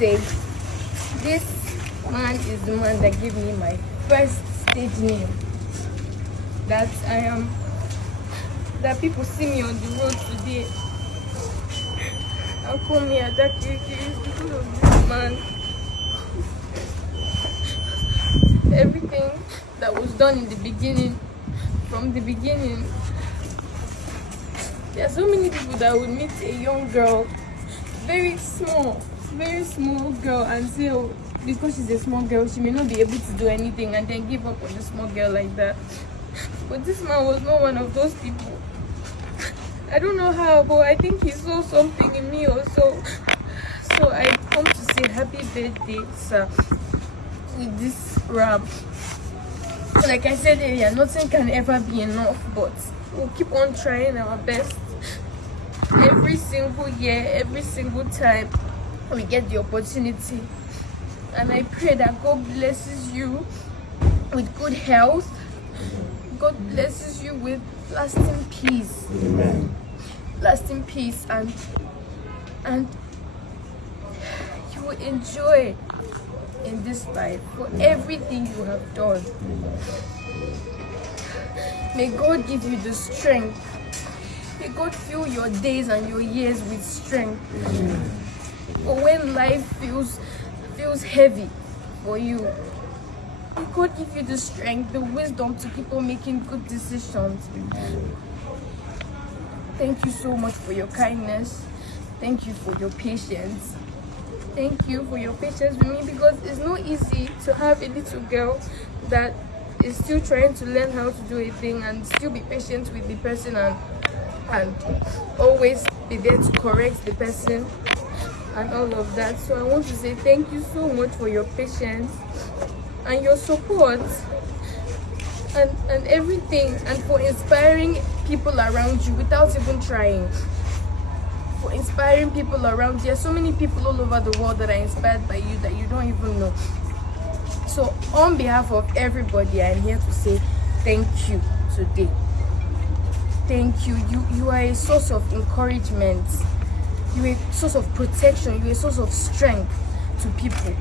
say, this man is the man that gave me my first stage name. That people see me on the road today and call me Adakirikiri because of this man. Everything that was done in the beginning, from the beginning, there are so many people that would meet a young girl, very small girl, and say, oh, because she's a small girl, she may not be able to do anything, and then give up on a small girl like that. But this man was not one of those people. I don't know how, but I think he saw something in me also. So I come to say happy birthday, sir, with this rap. Like I said earlier, nothing can ever be enough, but we'll keep on trying our best. Every single year, every single time we get the opportunity. And I pray that God blesses you with good health. God blesses you with lasting peace. Amen. Lasting peace, and you will enjoy in this life for everything you have done. May God give you the strength. May God fill your days and your years with strength. For when life feels heavy for you, may God give you the strength, the wisdom to keep on making good decisions. Thank you so much for your kindness. Thank you for your patience. Thank you for your patience with me, because it's not easy to have a little girl that is still trying to learn how to do a thing and still be patient with the person and always be there to correct the person and all of that. So I want to say thank you so much for your patience and your support and everything, and for inspiring people around you without even trying. For inspiring people around you. There are so many people all over the world that are inspired by you that you don't even know. So on behalf of everybody, I'm here to say thank you today. Thank you. You are a source of encouragement. You are a source of protection. You are a source of strength to people.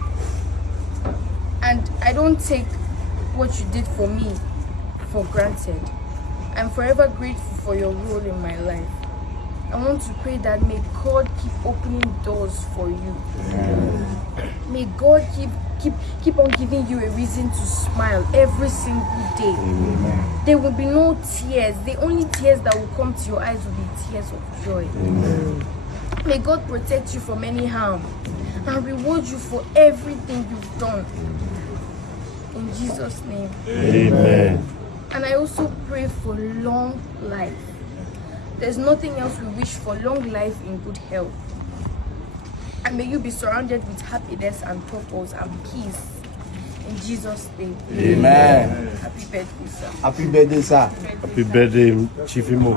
And I don't take what you did for me for granted. I'm forever grateful for your role in my life. I want to pray that may God keep opening doors for you. May God keep on giving you a reason to smile every single day. There will be no tears. The only tears that will come to your eyes will be tears of joy. May God protect you from any harm and reward you for everything you've done. In Jesus' name. Amen. And I also pray for long life. There's nothing else we wish for, long life in good health. And may you be surrounded with happiness and purpose and peace. In Jesus' name. Amen. Happy birthday, sir. Happy birthday, sir. Happy birthday, Chief Imo.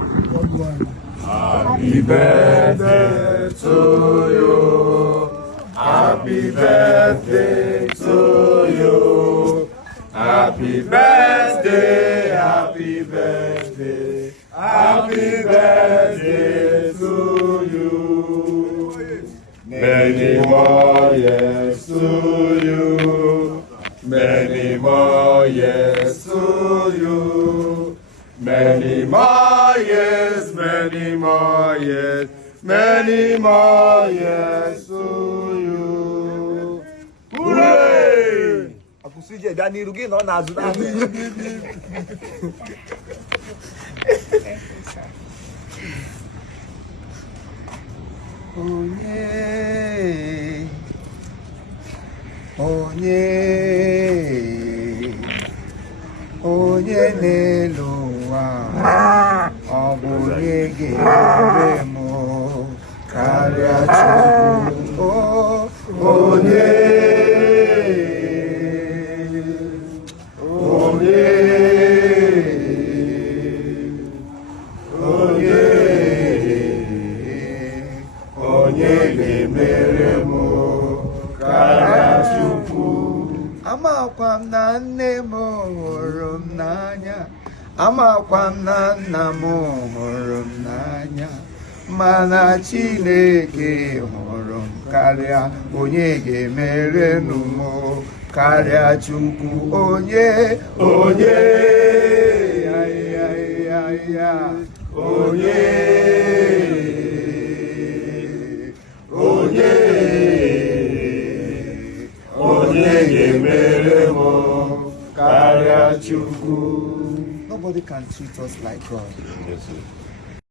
Happy birthday to you. Happy birthday to you. Happy birthday, happy birthday. Happy birthday to you. Many more years to you. Many more years to you. Many more years, many more years, many more years to you. Hooray! Akusije dani rugi no na azu na. Onye n'elu ụwa ọ bụ onye ga-ere m karịa Chukwu. Onye ga-emere m karịa Chukwu. Amakwa m na nne m hụrụ m n'anya, amakwa m na nna m hụrụ m n'anya, mana Chineke hụrụ m karịa. Onye ga-emerenụ m karịa Chukwu? Onye onye onye ga-emere m karịa Chukwu? Nobody can treat us like God. Yes, sir.